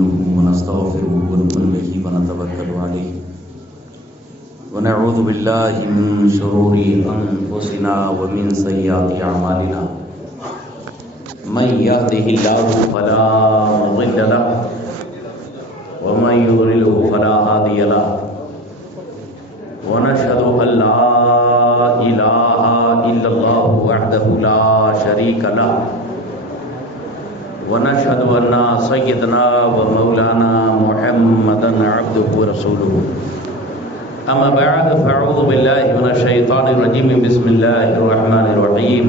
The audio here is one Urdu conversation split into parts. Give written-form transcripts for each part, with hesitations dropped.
ونستغفره ونؤمن به ونتوكل عليه ونعوذ بالله من شرور أنفسنا ومن سيئات أعمالنا من يهده الله فلا مضل له ومن يضلل فلا هادي له ونشهد أن لا إله إلا الله وحده لا شريك له ونشهد أن سيدنا ومولانا محمدا عبده ورسوله أما بعد فأعوذ بالله من الشيطان الرجيم بسم الله الرحمن الرحيم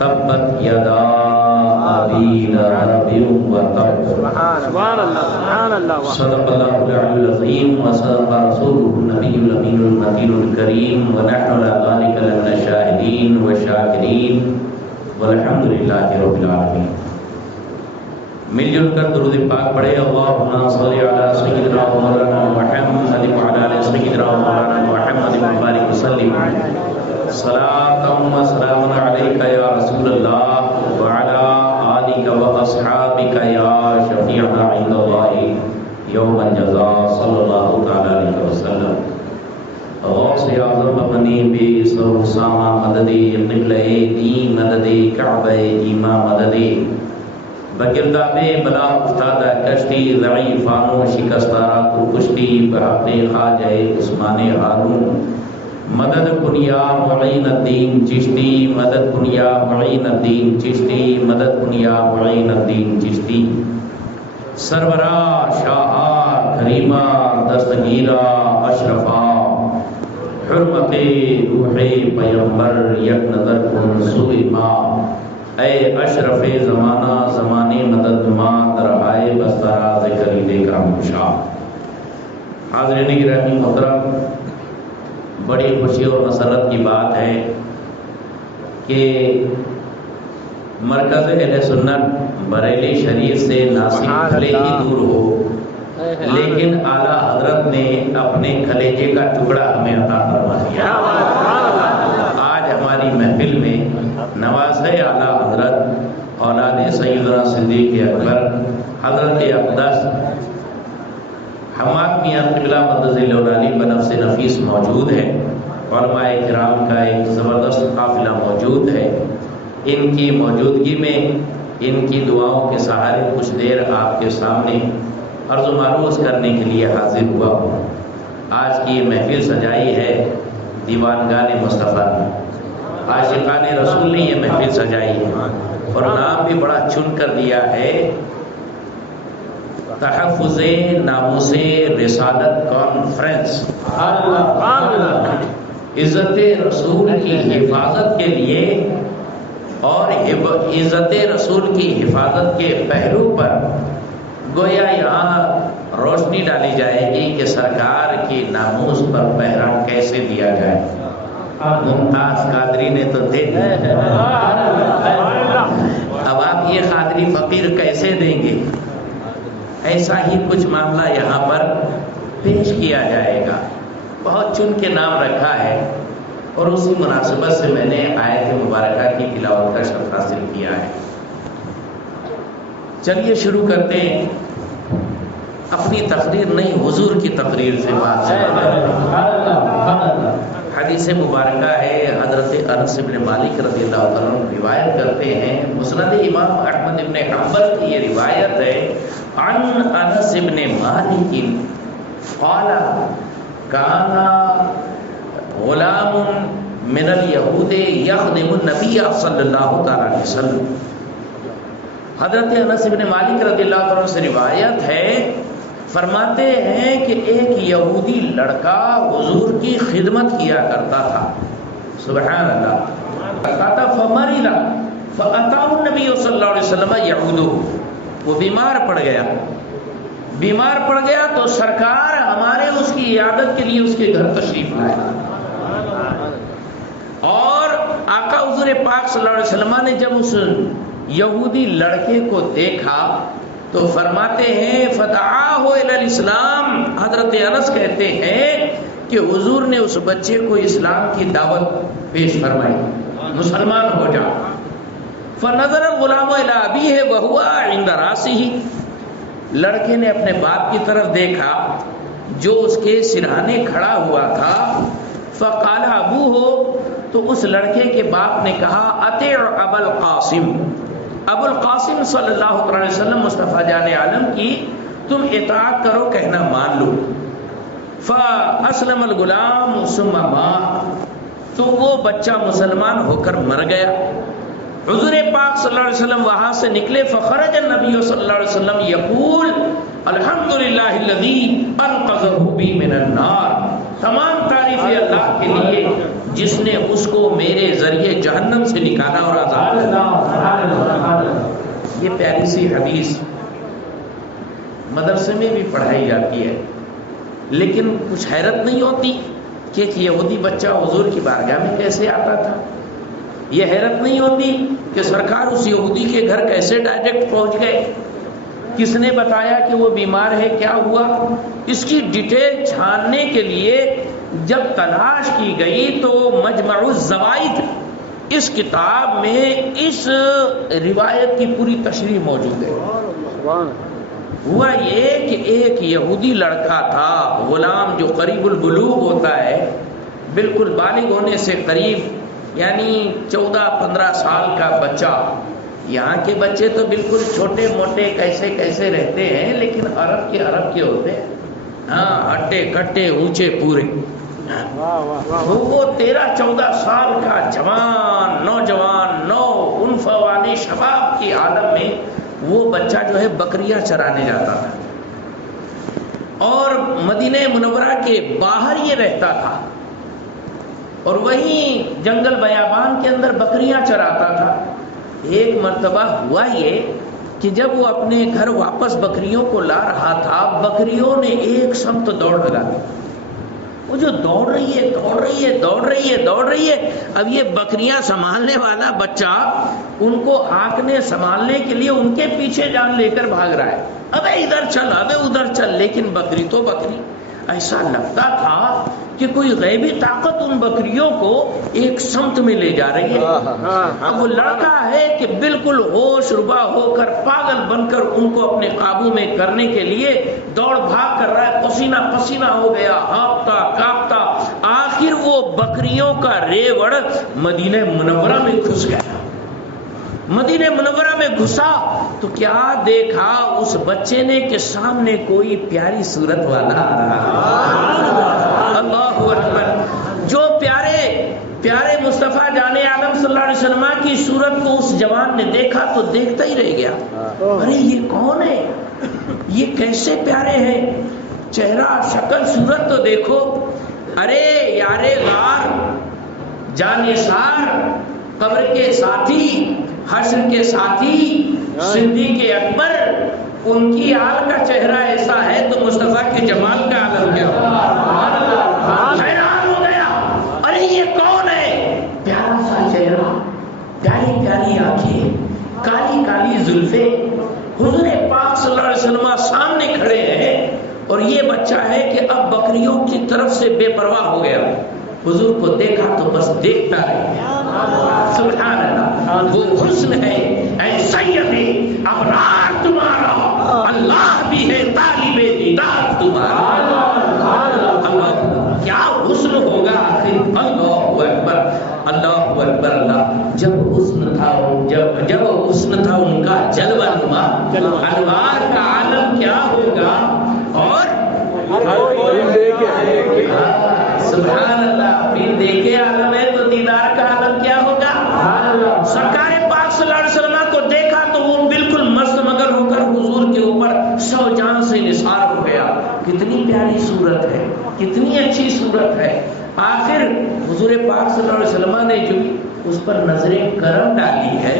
تبت يدا أبي لهب وتب سبحان الله صدق الله العلي العظيم وصدق رسوله النبي الأمين المكين الكريم ونحن على ذلك لمن الشاهدين والشاكرين والحمد لله رب العالمين. مل جل کر درود پاک پڑھے اللہم صلی علی سیدنا مولانا محمد وعلی آل سیدنا مولانا محمد وبارک وسلم صلاۃ و سلام علیک یا رسول اللہ وعلی آلک و اصحابک یا شفیعنا عند اللہ یوم الجزاء صلی اللہ تعالی علیہ وسلم. غوث اعظم بنی بی سر سامہ مددی قبلہ دین مددی کعبہ ایمہ مددی بگرداب بلا افتادہ کشتی ضعیفانو شکستارا کو کشتی بحق خواجہ عثمان ہارون مدد کنیا معین الدین چشتی مدد کنیا معین الدین چشتی مدد کنیا معین الدین چشتی سرورا شاہا کریمہ دستگیرہ اشرفا حرمت روح پیغمبر یک نظر کن سوئی ماں اے اشرف زمانہ زمانی مدد ماں درہائے بسترہ ذکر دے کرم خوشا. حاضرین گرامی محترم، بڑی خوشی اور مسرت کی بات ہے کہ مرکز اہل سنت بریلی شریف سے ناصر بھلے ہی دور ہو لیکن اعلیٰ حضرت نے اپنے کلیجے کا ٹکڑا ہمیں عطا فرما دیا. آج ہماری محفل میں نوازِ اعلیٰ حضرت اولاد سیدنا صدیق اکبر حضرت اقدس حماد میاں قبلہ مقدس العلی بنفس نفیس موجود ہے. علماء کرام کا ایک زبردست قافلہ موجود ہے. ان کی موجودگی میں ان کی دعاؤں کے سہارے کچھ دیر آپ کے سامنے عرض و معروض کرنے کے لیے حاضر ہوا ہوں. آج کی یہ محفل سجائی ہے دیوانگان مصطفیٰ نے، عاشقان رسول نے یہ محفل سجائی ہے اور نام بھی بڑا چن کر دیا ہے تحفظ ناموس رسالت کانفرنس. عزت رسول کی حفاظت کے لیے اور عزت رسول کی حفاظت کے پہلو پر گویا یہاں روشنی ڈالی جائے گی کہ سرکار کی ناموس پر پہرا کیسے دیا جائے. ممتاز قادری نے تو دے دیا، اب آپ یہ قادری فقیر کیسے دیں گے؟ ایسا ہی کچھ معاملہ یہاں پر پیش کیا جائے گا. بہت چن کے نام رکھا ہے اور اسی مناسبت سے میں نے آیت مبارکہ کی تلاوت کا شرف حاصل کیا ہے. چلیے شروع کرتے ہیں. اپنی تقریر نہیں، حضور کی تقریر سے بات شروع کرتے ہیں. حدیث مبارکہ ہے، حضرت انس بن مالک رضی اللہ عنہ روایت کرتے ہیں، مسند امام احمد بن حنبل کی یہ روایت ہے، عن انس بن مالک قال کان غلام من الیہود یخدم النبی صلی اللہ تعالی علیہ وسلم. حضرت انس بن مالک رضی اللہ عنہ سے روایت ہے، فرماتے ہیں کہ ایک یہودی لڑکا حضور کی خدمت کیا کرتا تھا. سبحان اللہ. فمرض فاتاه النبي صلی اللہ علیہ وسلم يعوده. وہ بیمار پڑ گیا تو سرکار ہمارے اس کی عیادت کے لیے اس کے گھر تشریف لائے اور آقا حضور پاک صلی اللہ علیہ وسلم نے جب اس یہودی لڑکے کو دیکھا تو فرماتے ہیں فدعاہ الی الاسلام. حضرت انس کہتے ہیں کہ حضور نے اس بچے کو اسلام کی دعوت پیش فرمائی، مسلمان ہو جا. فنظر الغلام الی ابیہ وهو عند راسه. لڑکے نے اپنے باپ کی طرف دیکھا جو اس کے سرہانے کھڑا ہوا تھا. فقال ابوہ، تو اس لڑکے کے باپ نے کہا اطیع ابا القاسم، ابو القاسم صلی اللہ علیہ وسلم مصطفیٰ جان عالم کی تم اطاعت کرو، کہنا مان لو. فاسلم الغلام ثم مات، تو وہ بچہ مسلمان ہو کر مر گیا. حضور پاک صلی اللہ علیہ وسلم وہاں سے نکلے. فخرج النبی صلی اللہ علیہ وسلم یقول الحمدللہ الذی انقذہ بی من النار، تمام تعریف اللہ کے لیے جس نے اس کو میرے ذریعے جہنم سے نکالا اور آزاد کیا. یہ پیاری سی حدیث مدرسے میں بھی پڑھائی جاتی ہے، لیکن کچھ حیرت نہیں ہوتی کہ ایک یہودی بچہ حضور کی بارگاہ میں کیسے آتا تھا. یہ حیرت نہیں ہوتی کہ سرکار اس یہودی کے گھر کیسے ڈائریکٹ پہنچ گئے، کس نے بتایا کہ وہ بیمار ہے، کیا ہوا. اس کی ڈیٹیل چھاننے کے لیے جب تلاش کی گئی تو مجمع الزوائد اس کتاب میں اس روایت کی پوری تشریح موجود ہے. ہوا یہ کہ ایک یہودی لڑکا تھا، غلام جو قریب البلوغ ہوتا ہے، بالکل بالغ ہونے سے قریب، یعنی 14-15 سال کا بچہ. یہاں کے بچے تو بالکل چھوٹے موٹے کیسے کیسے رہتے ہیں، لیکن عرب کے ہوتے ہیں، ہاں، ہٹے کٹے اونچے پورے. وہ 13-14 سال کا جوان نوجوان نو انف والے شباب کی عالم میں وہ بچہ جو ہے بکریاں چرانے جاتا تھا اور مدینہ منورہ کے باہر یہ رہتا تھا اور وہیں جنگل بیابان کے اندر بکریاں چراتا تھا. ایک مرتبہ ہوا یہ کہ جب وہ اپنے گھر واپس بکریوں کو لا رہا تھا، بکریوں نے ایک سمت دوڑ لگا دی. وہ جو دوڑ رہی ہے، اب یہ بکریاں سنبھالنے والا بچہ ان کو ہانکنے سنبھالنے کے لیے ان کے پیچھے جان لے کر بھاگ رہا ہے. ابے ادھر چل، ابے ادھر چل، لیکن بکری تو بکری. ایسا لگتا تھا کہ کوئی غیبی طاقت ان بکریوں کو ایک سمت میں لے جا رہی ہے. اب وہ لڑکا ہے کہ بالکل ہوش ربا ہو کر پاگل بن کر ان کو اپنے قابو میں کرنے کے لیے دوڑ بھاگ کر رہا ہے، پسینہ پسینہ ہو گیا، ہانپتا کانپتا. آخر وہ بکریوں کا ریوڑ مدینہ منورہ میں گھس گیا. مدینہ منورہ میں گھسا تو کیا دیکھا اس بچے نے کہ سامنے کوئی پیاری صورت والا آ رہا. اللہ اکبر. جو پیارے مصطفیٰ جان عالم صلی اللہ علیہ وسلم کی صورت کو اس جوان نے دیکھا تو دیکھتا ہی رہ گیا. ارے یہ کون ہے، یہ کیسے پیارے ہیں، چہرہ شکل صورت تو دیکھو. ارے یار غار، جانثار، قبر کے ساتھی، حشر کے ساتھی، صدیق اکبر، ان کی آل کا چہرہ ایسا ہے تو مصطفیٰ کے جمال کا عالم کیا ہوگا. حیران ہو گیا، ارے یہ کون ہے، پیارا سا چہرہ، پیاری پیاری آنکھیں، کالی کالی زلفیں. حضور پاک صلی اللہ علیہ وسلم سامنے کھڑے ہیں اور یہ بچہ ہے کہ اب بکریوں کی طرف سے بے پرواہ ہو گیا. حضور کو دیکھا تو بس دیکھتا رہے. سبحان اللہ. وہ حسن ہے اے سید ابرار تمہارا، اللہ بھی ہے طالب دیدار تمہارا. اللہ کیا حسن ہوگا آخر. اللہ اکبر اللہ اکبر. اللہ جب حسن تھا ان کا جلوہ نما، انوار کا عالم کیا ہوگا. اور سبحان اللہ، پھر دیکھے عالم ہے تو دیدار کا عالم کیا ہوگا. سرکار پاک صلی اللہ علیہ وسلم کو دیکھا تو وہ بالکل مست مگر ہو کر حضور کے اوپر سو جان سے نثار ہو گیا. کتنی پیاری صورت ہے، کتنی اچھی صورت ہے. آخر حضور پاک صلی اللہ علیہ وسلم نے جو اس پر نظر کرم ڈالی ہے،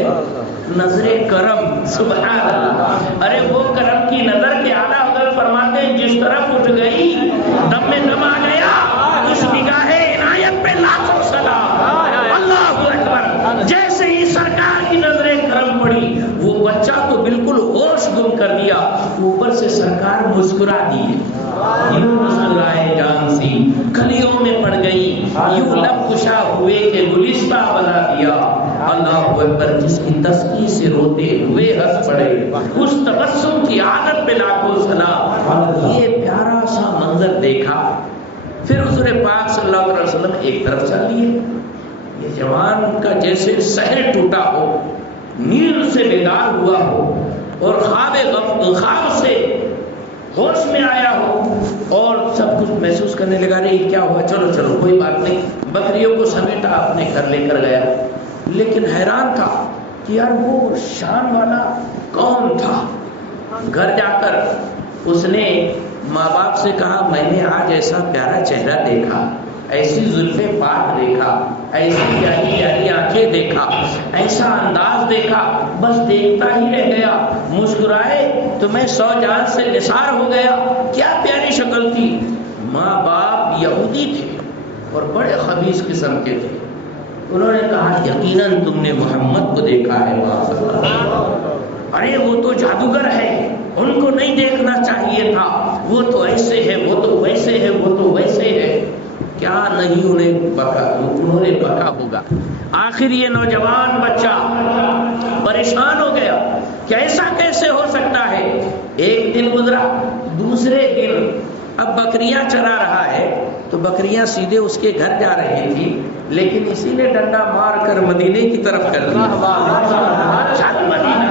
نظر کرم، سبحان اللہ. ارے وہ کرم کی نظر کے اعلیٰ حضرت فرماتے ہیں جس طرف اٹھ گئی دم میں دم آ گیا، اس نگاہ عنایت پہ لاکھوں سلام. اللہ اکبر. جیسے ہی سرکار کی نظر کرم پڑی وہ بچہ تو بالکل ہوش گم کر دیا. اوپر سے سرکار مسکرا دیے، یوں مسکرائے جان سی کلیوں میں پڑ گئی، یوں لب کشا ہوئے کہ گلستہ بنا دیا. اللہ اکبر، جس کی تسکی سے روتے ہوئے ہنس پڑے، اس تبسم کی عادت پہ لاکھوں سلام۔ یہ پیارا سا منظر دیکھا، پھر حضور پاک صلی اللہ علیہ وسلم ایک طرف چل لیے۔ یہ جوان کا جیسے سحر ٹوٹا ہو، نیند سے بیدار ہوا ہو اور خواب سے ہوش میں آیا ہو اور سب کچھ محسوس کرنے لگا، رہے کیا ہوا، چلو چلو کوئی بات نہیں، بکریوں کو سمیٹا اپنے گھر لے کر گیا۔ لیکن حیران تھا کہ یار وہ شان والا کون تھا۔ گھر جا کر اس نے ماں باپ سے کہا، میں نے آج ایسا پیارا چہرہ دیکھا، ایسی زلفیں پاک دیکھا، ایسی پیاری پیاری آنکھیں دیکھا، ایسا انداز دیکھا، بس دیکھتا ہی رہ گیا۔ مسکرائے تو میں 100 جان سے نثار ہو گیا۔ کیا پیاری شکل تھی۔ ماں باپ یہودی تھے اور بڑے خبیث قسم کے تھے۔ انہوں نے کہا یقیناً تم نے محمد کو دیکھا ہے ماں صلی اللہ علیہ وسلم۔ ارے وہ تو جادوگر ہے، ان کو نہیں دیکھنا چاہیے تھا، وہ تو ایسے ہے، وہ تو ویسے ہے، وہ تو ویسے ہے۔ کیا نہیں انہوں نے بکا ہوگا۔ آخر یہ نوجوان بچہ پریشان ہو گیا کہ ایسا کیسے ہو سکتا ہے۔ ایک دن گزرا، دوسرے دن، اب بکریاں چرا رہا ہے تو بکریاں سیدھے اس کے گھر جا رہی تھی، لیکن اسی نے ڈنڈا مار کر مدینے کی طرف کر دیا۔ چل مدینہ،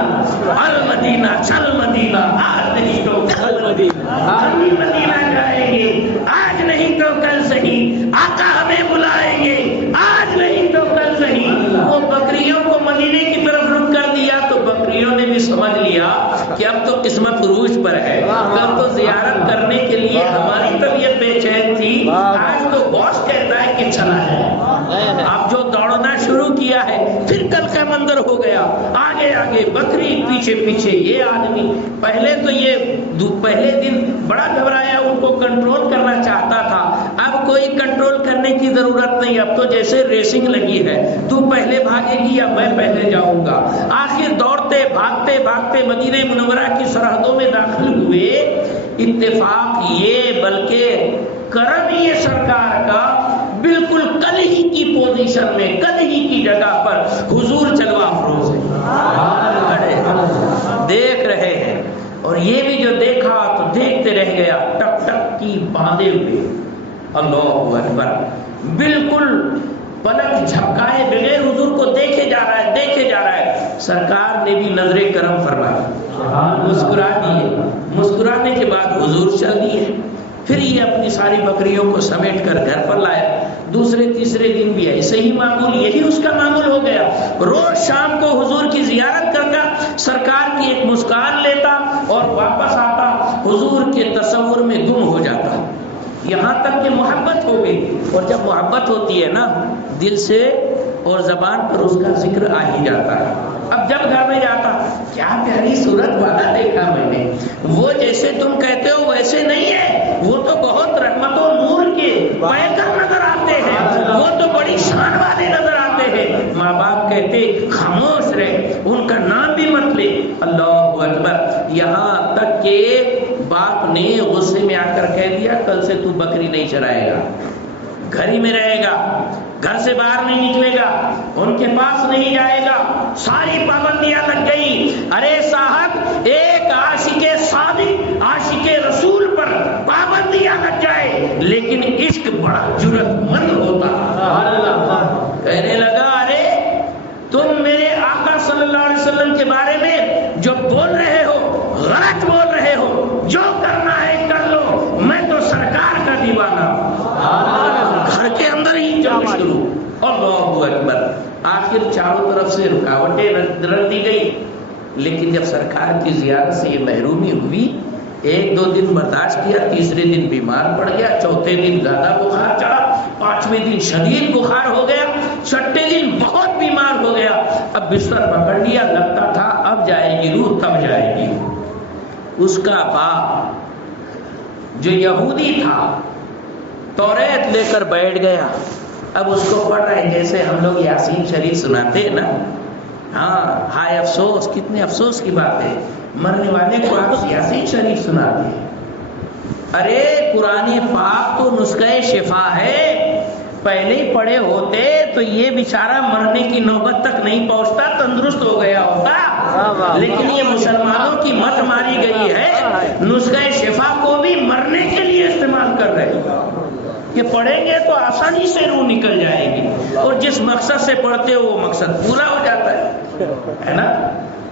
المدینہ، چل مدینہ، آج نہیں تو کل مدینہ جائیں گے، آج نہیں تو کل صحیح، آقا ہمیں بلائیں گے، آج نہیں تو کل صحیح۔ وہ بکریوں کو مدینے کی طرف رک کر دیا تو بکریوں نے بھی سمجھ لیا کہ اب تو قسمت عروج پر ہے، کل تو زیارت کرنے کے لیے ہماری طبیعت بے چین تھی، آج تو باس کہتا ہے کہ چلا ہے۔ اب جو دوڑنا شروع کیا ہے، پھر کل کا منظر ہو گیا، آگے آگے بکری، پیچھے پیچھے یہ آدمی۔ پہلے تو یہ پہلے دن بڑا گھبرایا، ان کو کنٹرول کرنا چاہتا تھا، اب کوئی کنٹرول کرنے کی ضرورت نہیں، اب تو جیسے ریسنگ لگی ہے، تو پہلے بھاگے گی یا میں پہلے جاؤں گا۔ آخر دوڑتے بھاگتے بھاگتے مدینہ منورہ کی سرحدوں میں داخل ہوئے۔ اتفاق یہ بلکہ کرم یہ سرکار کا، بالکل کل ہی کی پوزیشن میں، کل ہی کی جگہ پر حضور جلوہ افروز ہے، دیکھ رہے ہیں۔ اور یہ بھی جو دیکھا تو دیکھتے رہ گیا، ٹک ٹک کی باندھے ہوئے، اللہ اکبر، بالکل پلک جھپکائے بغیر حضور کو دیکھے جا رہا ہے، دیکھے جا رہا ہے۔ سرکار نے بھی نظر کرم فرمائی، مسکرا دیے۔ مسکرانے کے بعد حضور چل دیے۔ پھر یہ اپنی ساری بکریوں کو سمیٹ کر گھر پر لایا۔ دوسرے تیسرے دن بھی ایسے ہی معمول، یہی اس کا معمول ہو گیا۔ روز شام کو حضور کی زیارت کرتا، سرکار کی ایک مسکان لیتا اور واپس آتا، حضور کے تصور میں گم ہو جاتا، یہاں تک کہ محبت ہو گئی۔ اور جب محبت ہوتی ہے نا، دل سے اور زبان پر اس کا ذکر آ ہی جاتا ہے۔ اب جب گھر میں جاتا، کیا پیاری صورت والا دیکھا میں نے، وہ جیسے تم کہتے ہو ویسے نہیں ہے، وہ تو بہت رحمت و نور کے پیکر نظر آتے ہیں، وہ تو بڑی شان والے نظر آتے ہیں۔ ماں باپ کہتے خاموش رہے، ان کا نام بھی مت لے۔ اللہ اکبر، یہاں تک کہ باپ نے غصے میں آ کر کہہ دیا کل سے تو بکری نہیں چرائے گا، گھر ہی میں رہے گا، گھر سے باہر نہیں نکلے گا، ان کے پاس نہیں جائے گا، ساری پابندیاں لگ گئی۔ ارے صاحب، ایک عاشق صادق، عاشق رسول پر پابندیاں لگ جائے، لیکن عشق بڑا جرأت مند ہوتا۔ کہنے لگا ارے تم میرے آقا صلی اللہ علیہ وسلم کے بارے میں جو بول رہے ہو غلط بول رہے ہو، جو کرنا ہے کر لو، میں تو سرکار کا دیوانہ۔ گھر کے اندر ہی جنگ شروع، اللہ اکبر۔ آخر چاروں طرف سے رکاوٹیں رکھ دی گئی، لیکن جب سرکار کی زیارت سے یہ محرومی ہوئی، ایک دو دن برداشت کیا، تیسرے دن بیمار پڑ گیا، چوتھے دن زیادہ بخار چڑھا، پانچویں دن شدید بخار ہو گیا، چھٹے دن بہت بیمار ہو گیا۔ اب بستر پکڑ لیا، لگتا تھا اب جائے گی روح، تب جائے گی۔ اس کا باپ جو یہودی تھا توریت لے کر بیٹھ گیا، اب اس کو پڑھ رہے جیسے ہم لوگ یاسین شریف سناتے ہیں نا۔ ہاں، ہائے افسوس، کتنے افسوس کی بات ہے، مرنے والے کو آپ یاسین شریف سناتے ہیں۔ ارے قرآن پاک تو نسخہ شفا ہے، پہلے ہی پڑھے ہوتے تو یہ بیچارہ مرنے کی نوبت تک نہیں پہنچتا، تندرست ہو گیا ہوتا. لیکن یہ مسلمانوں کی مت ماری گئی ہے، نسخہ شفا کو بھی مرنے کے لیے استعمال کر رہے ہیں کہ پڑھیں گے تو آسانی سے روح نکل جائے گی، اور جس مقصد سے پڑھتے ہو وہ مقصد پورا ہو جاتا ہے نا.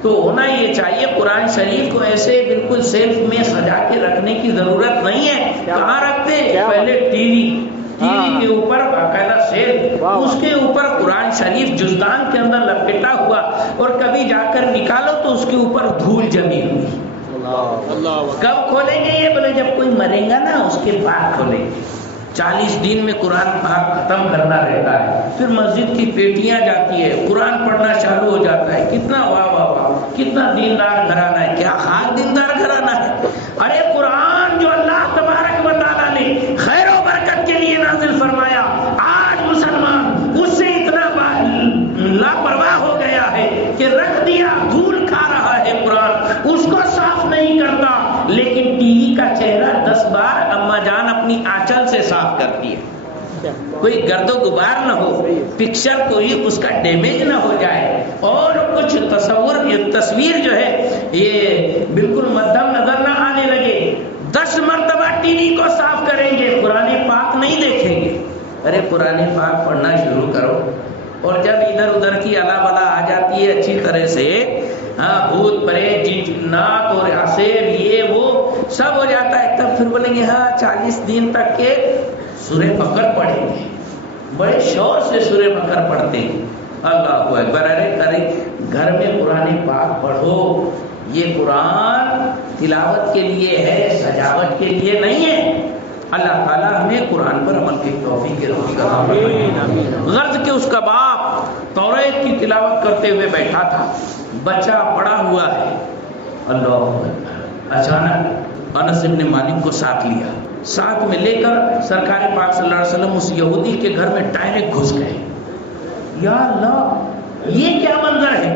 تو ہونا یہ چاہیے. قرآن شریف کو ایسے بالکل سیلف میں سجا کے رکھنے کی ضرورت نہیں ہے. کہاں رکھتے؟ پہلے ٹی وی کے اوپر باقاعدہ سیل، اس کے اوپر قرآن شریف جزدان کے اندر لپیٹا ہوا، اور کبھی جا کر نکالو تو اس کے اوپر دھول جمی ہوئی. کب کھولیں گے یہ؟ بولے جب کوئی مرے گا نا اس کے بعد کھولیں گے. 40 دن میں قرآن پاک ختم کرنا رہتا ہے، پھر مسجد کی پیٹیاں جاتی ہے، قرآن پڑھنا چالو ہو جاتا ہے. کتنا واہ واہ واہ، کتنا دیندار گھرانہ ہے. کیا حال دیندار گھرانہ ہے. ارے قرآن جو اللہ تبارک و تعالیٰ نے خیر و برکت کے لیے نازل فرمایا، آج مسلمان اس سے اتنا لاپرواہ ہو گیا ہے کہ رکھ دیا، دھول کھا رہا ہے قرآن، اس کو صاف نہیں کرتا. لیکن ٹی وی کا چہرہ 10 بار اما جان اپنی آنچل سے صاف کرتی ہے، کوئی گرد و غبار نہ ہو، پکچر کوئی اس کا ڈیمیج نہ ہو جائے، اور کچھ تصویر جو ہے یہ بالکل مدھم نظر نہ آنے لگے. 10 مرتبہ ٹی وی کو صاف کریں گے، قرآن پاک نہیں دیکھیں گے. ارے قرآن پاک پڑھنا شروع کرو، اور جب ادھر ادھر کی الا بلا آ جاتی ہے اچھی طرح سے، بھوت پریت جنات اور حسین یہ وہ سب ہو جاتا ہے، تب پھر بولیں گے 40 دن تک کے سورہ بقرہ پڑھیں گے. بڑے شور سے سورہ بقرہ پڑھتے ہیں. اللہ اکبر. ارے گھر میں قرآن پاک پڑھو. یہ قرآن تلاوت کے لیے ہے، سجاوٹ کے لیے نہیں ہے. اللہ تعالیٰ ہمیں قرآن پر عمل کی توفیق عطا فرمائے. غرض کہ اس کا باپ توریت کی تلاوت کرتے ہوئے بیٹھا تھا، بچہ پڑا ہوا ہے. اللہ اچانک انس بن مالک کو ساتھ لیا، ساتھ میں لے کر سرکار پاک صلی اللہ علیہ وسلم اس یہودی کے گھر میں ڈائریکٹ گھس گئے. یا اللہ یہ کیا منظر ہے؟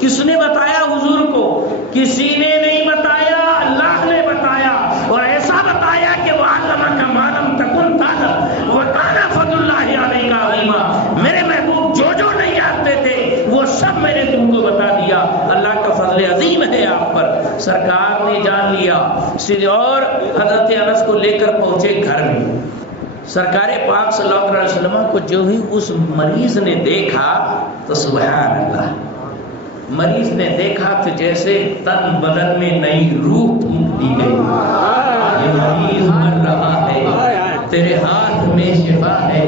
کس نے بتایا حضور کو؟ کسی نے نہیں بتایا، اللہ نے بتایا، اور ایسا بتایا کہ وَعَلَّمَكَ مَا لَمْ تَكُنْ تَعْلَمْ وَكَانَ فَضْلُ اللَّهِ عَلَيْكَ عَظِيمًا. میرے محبوب جو نہیں جانتے تھے وہ سب میں نے تم کو بتا دیا. اللہ کا فضل عظیم ہے آپ پر. سرکار نے جان لیا، اور حضرت انس کو لے کر پہنچے گھر میں. سرکار پاک صلی اللہ علیہ وسلم کو جو ہی اس مریض نے دیکھا تو سبحان اللہ، مریض نے دیکھا تو جیسے تن بدن میں نئی روح پھونک دی گئی. یہ مریض مر رہا ہے، تیرے ہاتھ میں شفا ہے.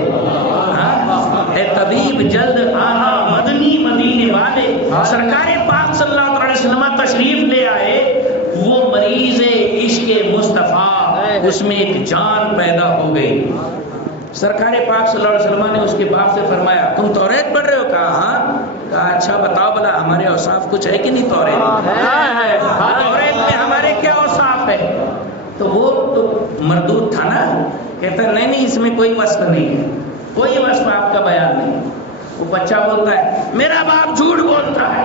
اے طبیب جلد آنا مدنی مدینے والے. سرکار پاک صلی اللہ علیہ وسلم تشریف لے آئے. وہ مریض عشق مصطفیٰ، اس میں ایک جان پیدا ہو گئی. سرکار پاک صلی اللہ علیہ وسلم نے اس کے باپ سے فرمایا تم توریت پڑھ رہے ہو؟ کہا ہاں. کہا اچھا بتاؤ بلا ہمارے اوصاف کچھ ہے کہ نہیں توریت میں ہمارے کیا اوصاف ہے؟ تو وہ تو مردود تھا نا، کہتا نہیں اس میں کوئی وصف نہیں ہے، کوئی وصف آپ کا بیان نہیں. وہ بچہ بولتا ہے میرا باپ جھوٹ بولتا ہے.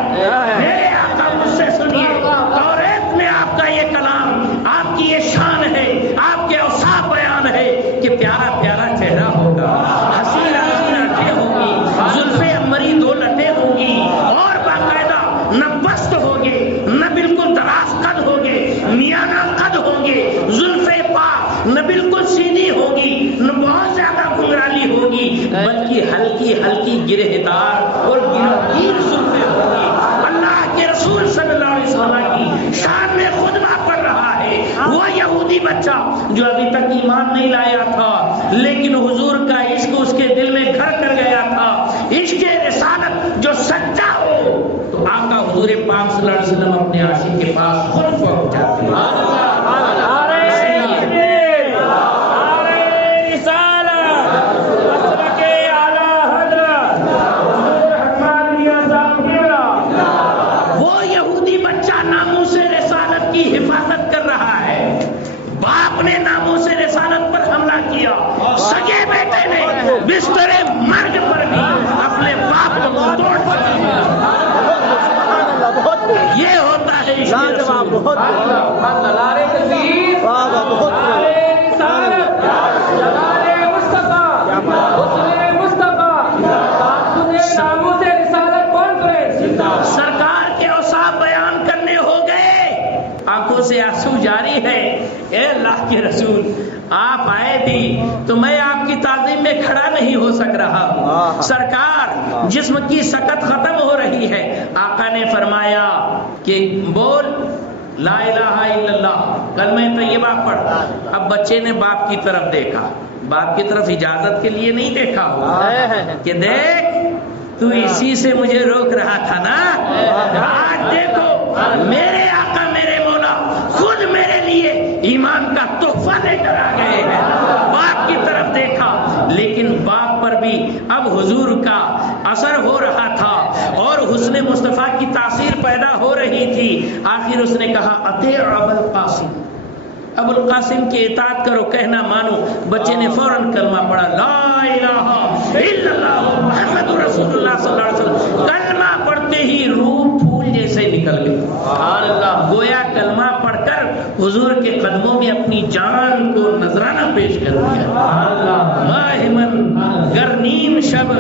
میرے آقا مجھ سے سنیے، توریت میں آپ کا یہ کلام، آپ کی یہ شان ہے، آپ کے اوصاف بیان ہے کہ پیارا پیارا چہرہ ہوگا، حسین حسین آنکھیں ہوگی، زلفیں امری 2 لٹیں ہوگی، اور باقاعدہ نہ پست ہوگے نہ بالکل دراز قد ہوگے، میانہ قد ہوگے، زلفیں پاک نہ بالکل سیدھی ہوگی نہ بہت زیادہ گھنگرالی ہوگی، بلکہ ہلکی ہلکی گرہ دار اور گرہگیر زلفیں ہوگی. اللہ کے رسول صلی اللہ علیہ وسلم کی شان میں خطبہ پڑھ رہا ہے. وہ یہودی بچہ جو ابھی تک ایمان نہیں لایا تھا، لیکن حضور کا عشق اس کے دل میں گھر کر گیا تھا. عشق رسالت جو سچا ہو تو آقا حضور پاک صلی اللہ علیہ وسلم اپنے عاشق کے پاس خود پہنچ جاتے ہیں. حفاظت کر رہا ہے. باپ نے ناموں سے رسالت پر حملہ کیا، سگے بیٹے نے بستر مرگ پر بھی اپنے باپ کو توڑ دیا. یہ اے اللہ کے رسول آپ آئے تھی تو میں آپ کی تعظیم میں کھڑا نہیں ہو سک رہا. سرکار جسم کی سکت ختم ہو رہی ہے. آقا نے فرمایا کہ بول لا الہ الا اللہ کلمہ طیبہ پڑھ. اب بچے نے باپ کی طرف دیکھا, باپ کی طرف اجازت کے لیے نہیں دیکھا ہوگا کہ دیکھ تو اسی سے مجھے روک رہا تھا نا, آج دیکھو میرے آقا میرے مولا خود میرے لیے ایمان کا تحفہ لے کر آ گئے ہیں. باپ کی طرف دیکھا لیکن باپ پر بھی اب حضور کا اثر ہو رہا تھا اور حسن مصطفیٰ کی تاثیر پیدا ہو رہی تھی. آخر اس نے کہا اطیع ابا القاسم, ابو القاسم کی اطاعت کرو, کہنا مانو. بچے نے فوراً کلمہ پڑھا لا الہ الا اللہ محمد رسول اللہ صلی اللہ علیہ وسلم. کلمہ پڑھتے ہی روح پھول جیسے نکل گئی. سبحان اللہ. گویا کلمہ پڑھ کر حضور کے قدموں میں اپنی جان کو نذرانہ پیش کر دیا. سبحان اللہ. ماہ من گر نیم شب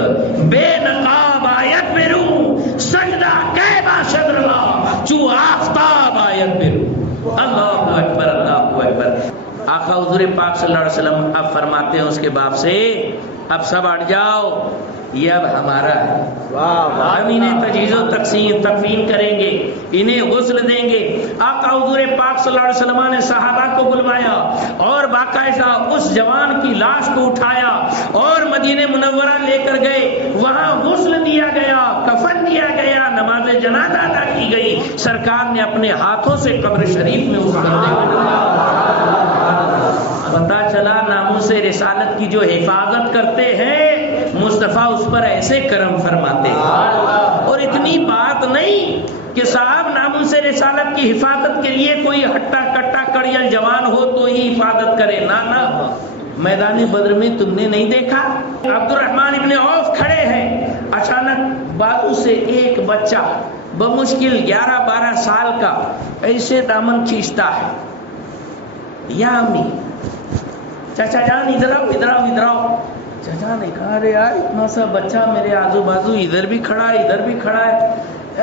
بے نقاب آیت برو سجدہ کہ باشد رہا چو آفتاب آیت برو. اللہ اکبر اللہ اکبر. آقا حضور پاک صلی اللہ علیہ وسلم اب فرماتے ہیں اس کے باپ سے اب سب ہٹ جاؤ, یہ اب ہمارا ہے, ہم انہیں تجہیز و تکفین کریں گے, انہیں غسل دیں گے. آقا حضور پاک صلی اللہ علیہ وسلم نے صحابہ کو بلوایا اور باقاعدہ اس جوان کی لاش کو اٹھایا اور مدینہ منورہ لے کر گئے. وہاں غسل دیا گیا, کفن دیا گیا, نماز جنازہ ادا کی گئی. سرکار نے اپنے ہاتھوں سے قبر شریف میں اس بندے کو پتا چلا ناموس رسالت کی جو حفاظت کرتے ہیں مصطفیٰ اس پر ایسے کرم فرماتے ہیں. اور اتنی بات نہیں کہ صاحب ناموس رسالت کی حفاظت کے لیے کوئی ہٹا کٹا کڑیل جوان ہو تو ہی حفاظت کرے, نہ میدان بدر میں تم نے نہیں دیکھا عبد الرحمن ابن عوف کھڑے ہیں, اچانک بازو سے ایک بچہ بمشکل 11-12 سال کا ایسے دامن کھینچتا ہے, یا امی چچا جان ادھر آؤ ادھر آؤ ادھر آؤ. چچا نے کہا ارے یار اتنا سا بچہ میرے آزو بازو ادھر بھی کھڑا ہے ادھر بھی کھڑا ہے,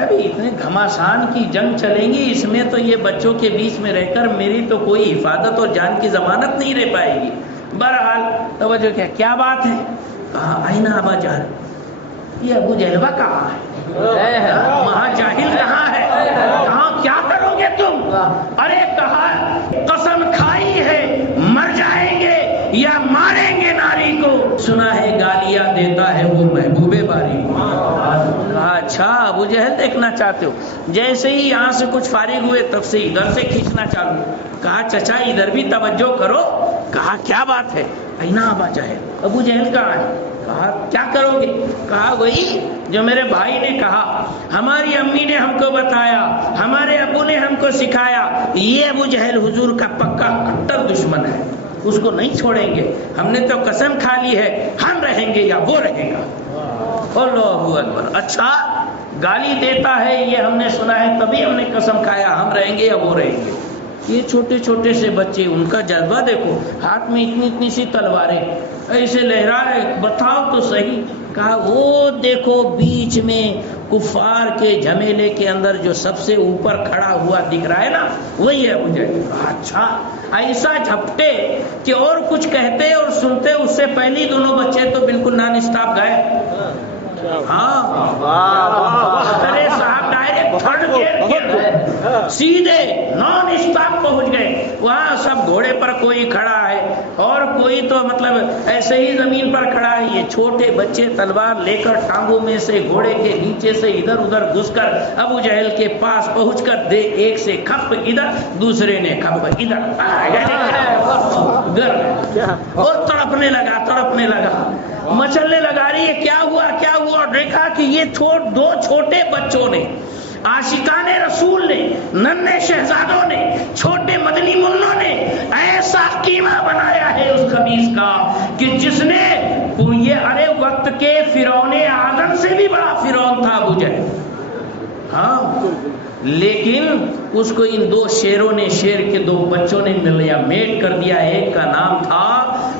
ابھی اتنے گھماسان کی جنگ چلیں گی, اس میں تو یہ بچوں کے بیچ میں رہ کر میری تو کوئی حفاظت اور جان کی ضمانت نہیں رہ پائے گی. بہرحال توجہ کیا بات ہے, کہا آئینہ ابا جان, یہ ابو جہلوا کہاں ہے, وہاں جاہل کہاں ہے, کہاں کیا کرو گے تم. ارے کہا قسم کھائی ہے مر جائیں گے یا ماریں گے ناری کو, سنا ہے گالیاں دیتا ہے وہ محبوب باری. کہا اچھا ابو جہل دیکھنا چاہتے ہو. جیسے ہی یہاں سے کچھ فارغ ہوئے تب سے ادھر سے کھینچنا چالو. کہا چچا ادھر بھی توجہ کرو. کہا کیا بات ہے, اینا ابا جہل, ابو جہل کہاں ہے. کہا کیا کرو گے. کہا وہی جو میرے بھائی نے کہا, ہماری امی نے ہم کو بتایا, ہمارے ابو نے ہم کو سکھایا, یہ ابو جہل حضور کا پکا کٹر دشمن ہے, اس کو نہیں چھوڑیں گے. ہم نے تو قسم کھا لی ہے ہم رہیں گے یا وہ رہے گا. اللہ اکبر. اچھا گالی دیتا ہے یہ ہم نے سنا ہے تبھی ہم نے قسم کھایا ہم رہیں گے یا وہ رہیں گے. یہ چھوٹے چھوٹے سے بچے, ان کا جذبہ دیکھو, ہاتھ میں اتنی اتنی سی تلواریں ایسے لہرا رہے, بتاؤ تو صحیح. کہا وہ دیکھو بیچ میں کفار کے جھمیلے کے اندر جو سب سے اوپر کھڑا ہوا دکھ رہا ہے نا وہی ہے مجھے. اچھا ایسا جھپٹے کہ اور کچھ کہتے اور سنتے اس سے پہلی دونوں بچے تو بالکل نان اسٹاپ گئے. ہاں ارے صاحب ڈائریکٹ تھرڈ گیئر سیدھے نان اسٹاپ پہنچ گئے. وہاں سب گھوڑے پر کوئی کھڑا ہے اور کوئی تو مطلب ایسے ہی زمین پر کھڑا ہے. یہ چھوٹے بچے تلوار لے کر ٹانگوں میں سے گھوڑے کے نیچے سے ادھر ادھر گھس کر ابو جہل کے پاس پہنچ کر دے ایک سے کھپ ادھر دوسرے نے کھپ ادھر اور تڑپنے لگا مچلنے لگا. رہی ہے کیا ہوا. دیکھا کہ یہ دو چھوٹے بچوں نے, عاشقان رسول نے, ننھے شہزادوں نے, چھوٹے مدنی منوں نے ایسا قیمہ بنایا ہے اس خبیث کا کہ جس نے یہ ارے وقت کے فرعون اعظم سے بھی بڑا فرعون تھا ابو جہل. ہاں لیکن اس کو ان دو شیروں نے, شیر کے دو بچوں نے ملیا میٹ کر دیا. ایک کا نام تھا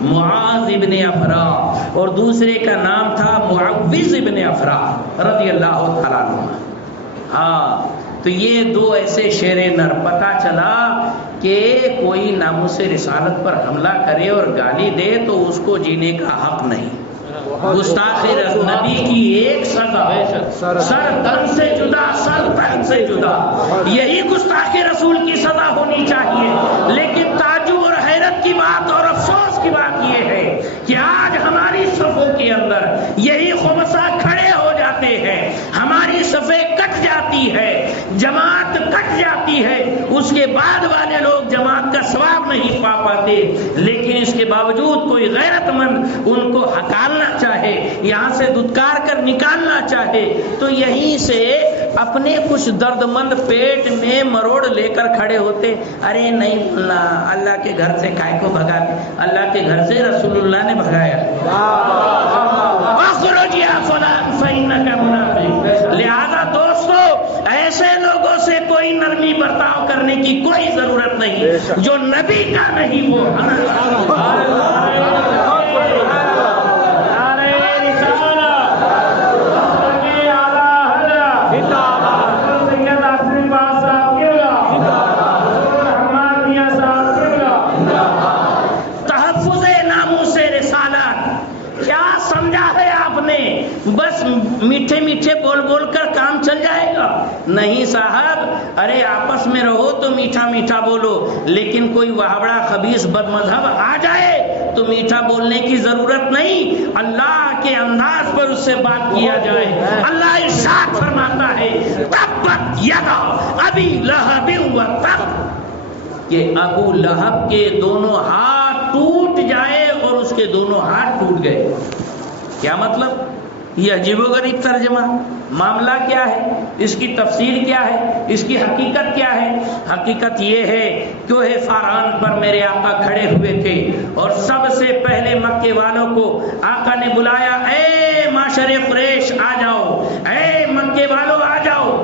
معاذ ابن افرا اور دوسرے کا نام تھا معوذ ابن افرا رضی اللہ تعالیٰ عنہ. ہاں تو یہ دو ایسے شیر نر, پتا چلا کہ کوئی ناموس رسالت پر حملہ کرے اور گالی دے تو اس کو جینے کا حق نہیں. گستاخ نبی کی ایک سزا سر تن سے جدا، سر تن سے جدا، یہی گستاخ رسول کی سزا ہونی چاہیے. لیکن تعجب اور حیرت کی بات اور افسوس کی بات یہ ہے کہ آج ہماری صفوں کے اندر یہی خمسہ کھڑے ہو جاتے ہیں، ہماری صفیں کٹ جاتی ہے، جماعت کٹ جاتی ہے، اس کے بعد والے لوگ جماعت کا ثواب نہیں پا پاتے. لیکن اس کے باوجود کوئی غیرت مند ان کو ہکالنا چاہے، یہاں سے دھتکار کر نکالنا چاہے تو یہیں سے اپنے کچھ درد مند پیٹ میں مروڑ لے کر کھڑے ہوتے. ارے نہیں بولنا، اللہ کے گھر سے کائے کو بھگا؟ اللہ کے گھر سے رسول اللہ نے بھگایا. لہذا دوستو، ایسے لوگوں سے کوئی نرمی برتاؤ کرنے کی کوئی ضرورت نہیں. جو نبی کا نہیں وہ بس میٹھے میٹھے بول بول کر کام چل جائے گا؟ نہیں صاحب، ارے آپس میں رہو تو میٹھا میٹھا بولو، لیکن کوئی وہابڑا خبیث بد مذہب آ جائے تو میٹھا بولنے کی ضرورت نہیں، اللہ کے انداز پر اس سے بات کیا جائے. اللہ ارشاد فرماتا ہے تبت یدا ابی لہب و تب، کہ ابو لہب کے دونوں ہاتھ ٹوٹ جائے اور اس کے دونوں ہاتھ ٹوٹ گئے. کیا مطلب؟ یہ عجیب و غریب ترجمہ. معاملہ کیا ہے؟ اس کی تفسیر کیا ہے؟ اس کی حقیقت کیا ہے؟ حقیقت یہ ہے کوہ فاران پر میرے آقا کھڑے ہوئے تھے اور سب سے پہلے مکے والوں کو آقا نے بلایا، اے معاشر قریش آ جاؤ، اے مکے والوں آ جاؤ.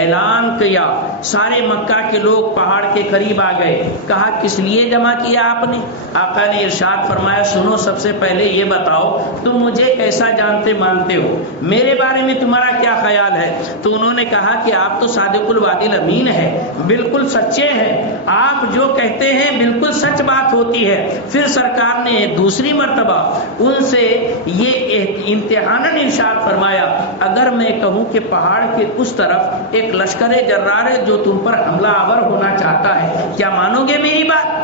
اعلان کیا، سارے مکہ کے لوگ پہاڑ کے قریب آ گئے. کہا کس لیے جمع کیا آپ نے؟ آقا نے ارشاد فرمایا سنو، سب سے پہلے یہ بتاؤ تم مجھے کیسا جانتے مانتے ہو، میرے بارے میں تمہارا کیا خیال ہے؟ تو انہوں نے کہا کہ آپ تو صادق الوعد الامین ہیں، بالکل سچے ہیں، آپ جو کہتے ہیں بالکل سچ بات ہوتی ہے. پھر سرکار نے دوسری مرتبہ ان سے یہ امتحاناً ارشاد فرمایا، اگر میں کہوں کہ پہاڑ کے اس طرف ایک لشکر جرار ہے جو تم پر حملہ آور ہونا چاہتا ہے، کیا مانو گے میری بات؟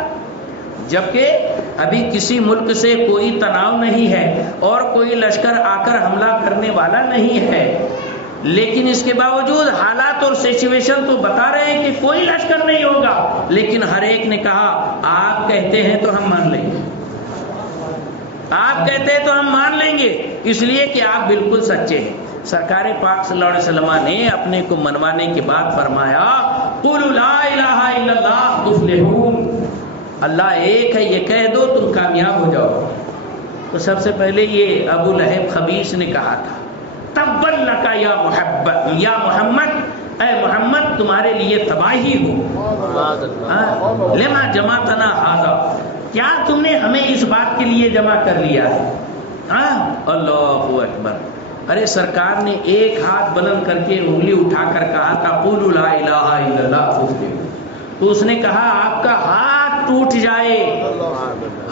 جبکہ ابھی کسی ملک سے کوئی تناؤ نہیں ہے اور کوئی لشکر آ کر حملہ کرنے والا نہیں ہے، لیکن اس کے باوجود حالات اور سچویشن تو بتا رہے ہیں کہ کوئی لشکر نہیں ہوگا. لیکن ہر ایک نے کہا آپ کہتے ہیں تو ہم مان لیں گے، آپ کہتے ہیں تو ہم مان لیں گے، اس لیے کہ آپ بالکل سچے ہیں. سرکار پاک صلی اللہ علیہ وسلم نے اپنے کو منوانے کے بعد فرمایا قولوا لا الہ الا اللہ تفلحون، اللہ ایک ہے یہ کہہ دو تم کامیاب ہو جاؤ. تو سب سے پہلے یہ ابو لہب خبیث نے کہا تھا تبا لک یا محمد، اے محمد تمہارے لیے تباہی ہو، لما جمعتنا ھذا، کیا تم نے ہمیں اس بات کے لیے جمع کر لیا ہے؟ اللہ اکبر. ارے سرکار نے ایک ہاتھ بلند کر کے انگلی اٹھا کر کہا تھا قولوا لا الہ الا اللہ، تو اس نے کہا آپ کا ہاتھ ٹوٹ جائے،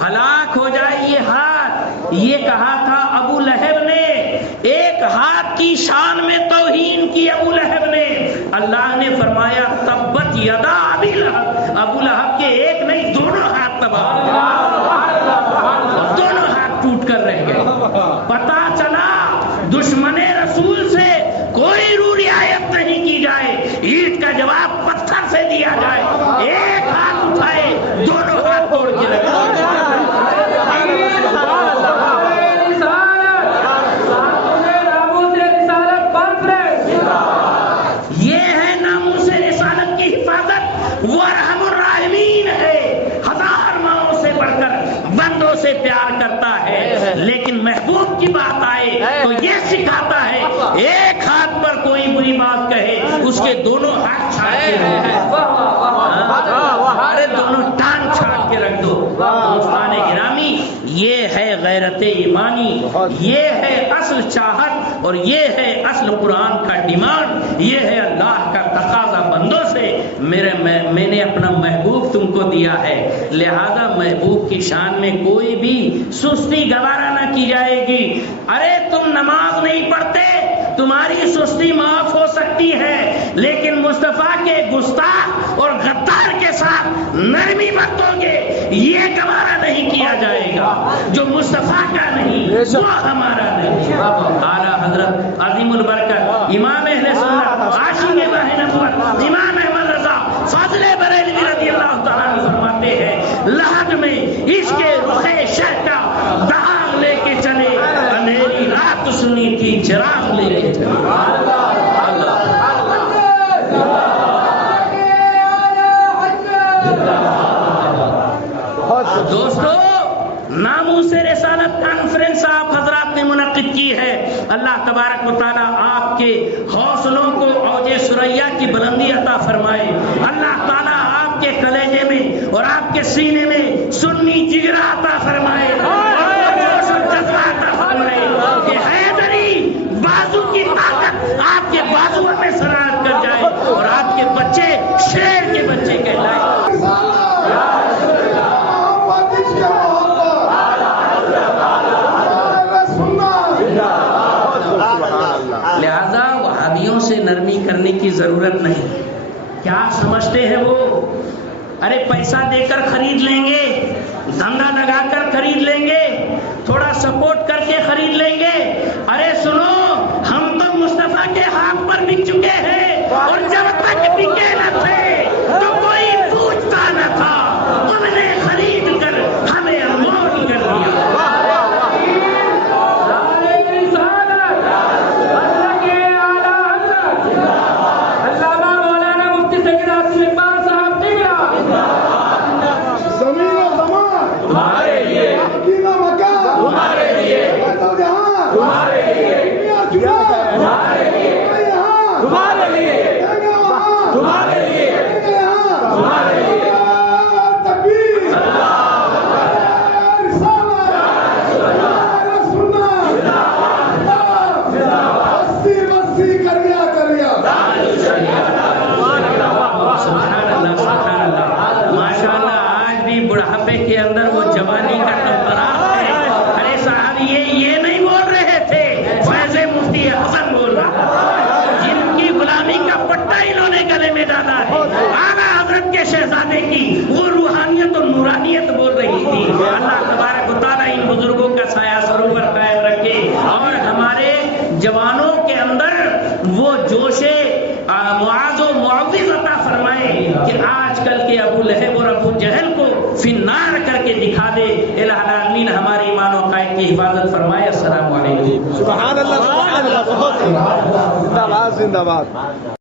ہلاک ہو جائے یہ ہاتھ. یہ کہا تھا ابو لہب نے، ایک ہاتھ کی شان میں توہین کی ابو لہب نے. اللہ نے فرمایا تبت یدا ابی لہب، ابو لہب کے ایک نہیں دونوں ہاتھ تباہ، دونوں ہاتھ ٹوٹ کر رہ گئے. پتا چلا دشمن رسول سے کوئی رو رعایت نہیں کی جائے، اینٹ کا جواب پتھر سے دیا جائے. ایک ہاتھ اٹھائے دونوں ہاتھ توڑ کے لگے. یہ ہے ناموس رسالت کی حفاظت. وہ ارحم الراحمین ہے، ہزار ماؤں سے بڑھ کر بندوں سے پیار کرتا ہے، لیکن محبوب کی بات آئے تو یہ سکھاتا ہے ایک ہاتھ پر کوئی بری بات کہے اس کے دونوں ہاتھ چھاڑ کے رکھ دو، ہمارے دونوں ٹانگ چھاڑ کے رکھ دو. دوستان گرامی، یہ ہے غیرت ایمانی، یہ ہے اصل چاہت اور یہ ہے اصل قرآن کا ڈیمانڈ، یہ ہے اللہ کا تقاضا بندوں سے. میں نے اپنا محبوب تم کو دیا ہے، لہذا محبوب کی شان میں کوئی بھی سستی گوارا نہ کی جائے گی۔ ارے تم نماز نہیں پڑھتے، تمہاری سستی معاف ہو سکتی ہے، لیکن مصطفیٰ کے گستاخ اور غدار کے ساتھ نرمی برتو گے، یہ گوارا نہیں کیا جائے گا۔ جو مصطفیٰ کا نہیں وہ ہمارا نہیں۔ اعلیٰ حضرت عظیم البرکت امام اہل سنت عاشق ماہ نبوت امام احمد رضا فاضل بریلوی رضی اللہ تعالیٰ عنہ فرماتے ہیں، لحد میں عشق رخ شہ کا داغ لے کے چلے، اندھیری رات سنی کی چراغ لے کے چلے۔ دوستو، ناموس رسالت کانفرنس آپ حضرات نے منعقد کی ہے۔ اللہ تبارک و تعالیٰ آپ کے حوصلوں کو اوج ثریا کی بلندی عطا فرمائے۔ اللہ تعالیٰ آپ کے کلیجے میں اور آپ کے سینے میں سنی جگرا عطا فرمائے، جوش و جذبہ عطا فرمائے کہ حیدری بازو کی طاقت آپ کے بازوؤں میں سرار کر جائے اور آپ کے بچے شیر کے بچے کہلائے۔ لہذا وہابیوں سے نرمی کرنے کی ضرورت نہیں۔ کیا سمجھتے ہیں وہ؟ ارے پیسہ دے کر خرید لیں گے، دھندا لگا کر خرید لیں گے، تھوڑا سپورٹ کر کے خرید لیں گے۔ ارے سنو، ہم تو مصطفیٰ کے ہاتھ پر بک چکے ہیں، اور جب تک بکے نہ تھے تو کوئی پوچھتا نہ تھا، تم نے خرید کر ہمیں امور کر دیا۔ بڑھاپے کے اندر وہ جوانی کا تبرات ہے۔ ارے صاحب یہ نہیں بول رہے تھے، فیض مفتی حسن بول رہا، جن کی غلامی کا پٹا انہوں نے گلے میں ڈالا ہے۔ اعلیٰ حضرت کے شہزادے کی وہ روحانیت اور نورانیت بول رہی تھی۔ اللہ تبارک و تعالیٰ ان بزرگوں کا سایہ سروں پر قائم رکھے اور ہمارے جوانوں کے اندر وہ جوش معاذ و معوض عطا فرمائے کہ آج کل کے ابو لہب اور ابو جہل کو فی النار کر کے دکھا دے۔ الہ العالمین ہماری ایمان و عقائد کی حفاظت فرمائے۔ السلام علیکم۔ سبحان اللہ، سبحان اللہ، زندہ باد، زندہ باد۔